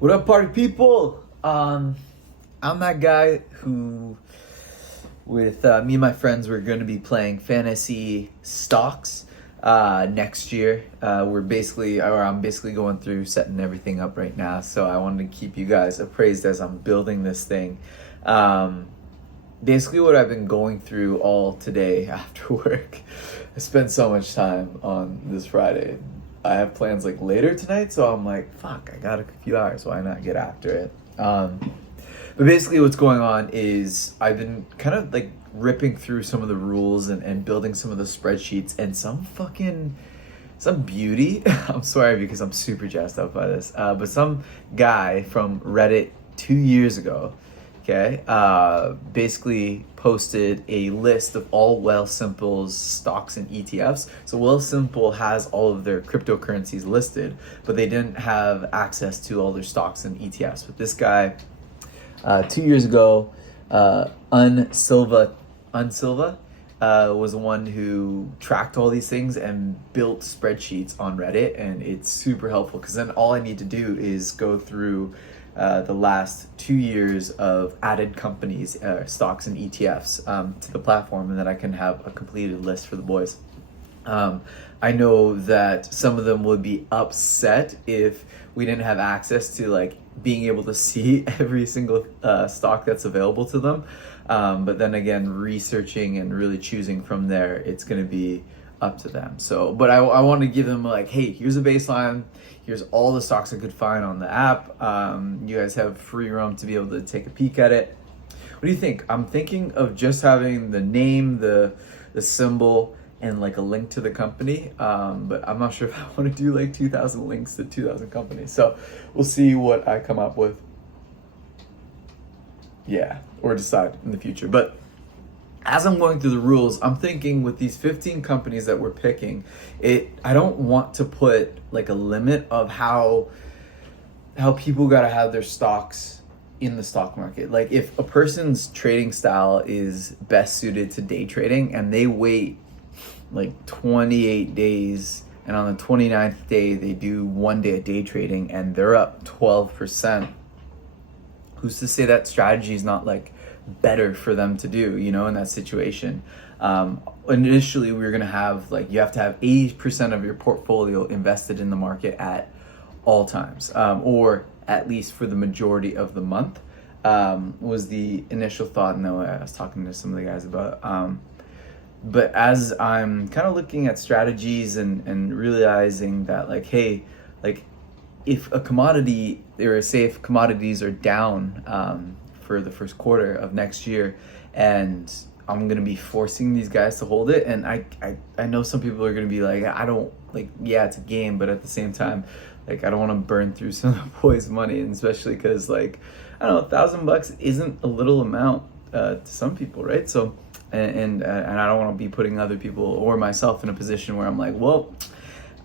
What up, party people? I'm that guy who, with me and my friends, we're going to be playing fantasy stocks next year. I'm basically going through setting everything up right now. So I wanted to keep you guys appraised as I'm building this thing. Um, Basically, what I've been going through all today after work. I spent so much time on this Friday. I have plans like later tonight, so I'm like, fuck, I got a few hours. Why not get after it? But basically, what's going on is I've been kind of like ripping through some of the rules and building some of the spreadsheets, and some beauty. I'm sorry because I'm super jazzed up by this. But some guy from Reddit 2 years ago, okay, basically posted a list of all Wealthsimple's stocks and ETFs. So Wealthsimple has all of their cryptocurrencies listed, but they didn't have access to all their stocks and ETFs. But this guy, 2 years ago, Unsilva, was the one who tracked all these things and built spreadsheets on Reddit, and it's super helpful because then all I need to do is go through the last 2 years of added companies, stocks, and ETFs to the platform, and then I can have a completed list for the boys. Um, I know that some of them would be upset if we didn't have access to like being able to see every single stock that's available to them. But then again, researching and really choosing from there, it's going to be up to them. So, but I want to give them like, hey, here's a baseline. Here's all the stocks I could find on the app. You guys have free roam to be able to take a peek at it. What do you think? I'm thinking of just having the name, the symbol, and like a link to the company. But I'm not sure if I want to do like 2,000 links to 2,000 companies. So we'll see what I come up with. Yeah, or decide in the future. But as I'm going through the rules, I'm thinking with these 15 companies that we're picking, I don't want to put like a limit of how people got to have their stocks in the stock market. Like if a person's trading style is best suited to day trading and they wait like 28 days and on the 29th day they do 1 day of day trading and they're up 12%, who's to say that strategy is not like better for them to do, in that situation? Initially we were going to have like, you have to have 80% of your portfolio invested in the market at all times, or at least for the majority of the month, was the initial thought. And then I was talking to some of the guys about, but as I'm kind of looking at strategies and realizing that like, hey, like if a commodity, or say if commodities are down for the first quarter of next year, and I'm gonna be forcing these guys to hold it, and I know some people are gonna be like, I don't like, yeah, it's a game, but at the same time, like I don't want to burn through some of the boys' money, and especially because like I don't know, $1,000 isn't a little amount to some people, right? So and I don't want to be putting other people or myself in a position where I'm like, well,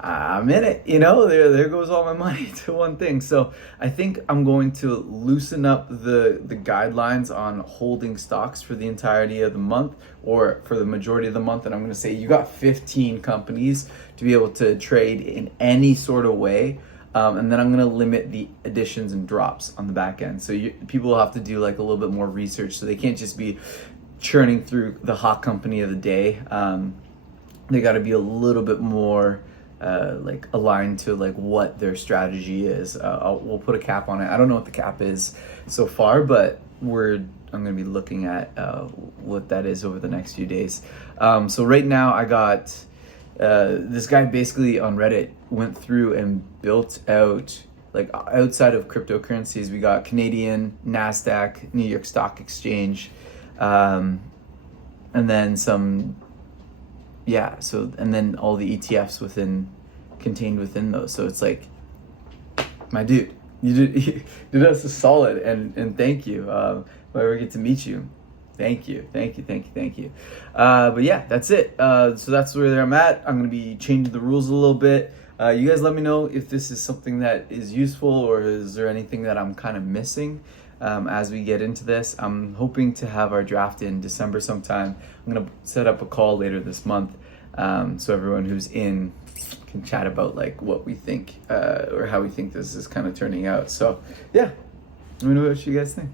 I'm in it, there goes all my money to one thing. So I think I'm going to loosen up the guidelines on holding stocks for the entirety of the month or for the majority of the month. And I'm going to say you got 15 companies to be able to trade in any sort of way. And then I'm going to limit the additions and drops on the back end. So people will have to do like a little bit more research. So they can't just be churning through the hot company of the day. They got to be a little bit more like aligned to like what their strategy is. We'll put a cap on it. I don't know what the cap is so far, but I'm gonna be looking at what that is over the next few days. So right now I got this guy basically on Reddit went through and built out, like outside of cryptocurrencies, we got Canadian, NASDAQ, New York Stock Exchange, and then some. Yeah, so and then all the ETFs contained within those. So it's like, my dude, you did us a solid, and thank you. If I ever get to meet you, thank you. But yeah, that's it. So that's where I'm at. I'm gonna be changing the rules a little bit. You guys let me know if this is something that is useful, or is there anything that I'm kind of missing as we get into this. I'm hoping to have our draft in December sometime. I'm going to set up a call later this month, so everyone who's in can chat about like what we think or how we think this is kind of turning out. So yeah, let me know what you guys think.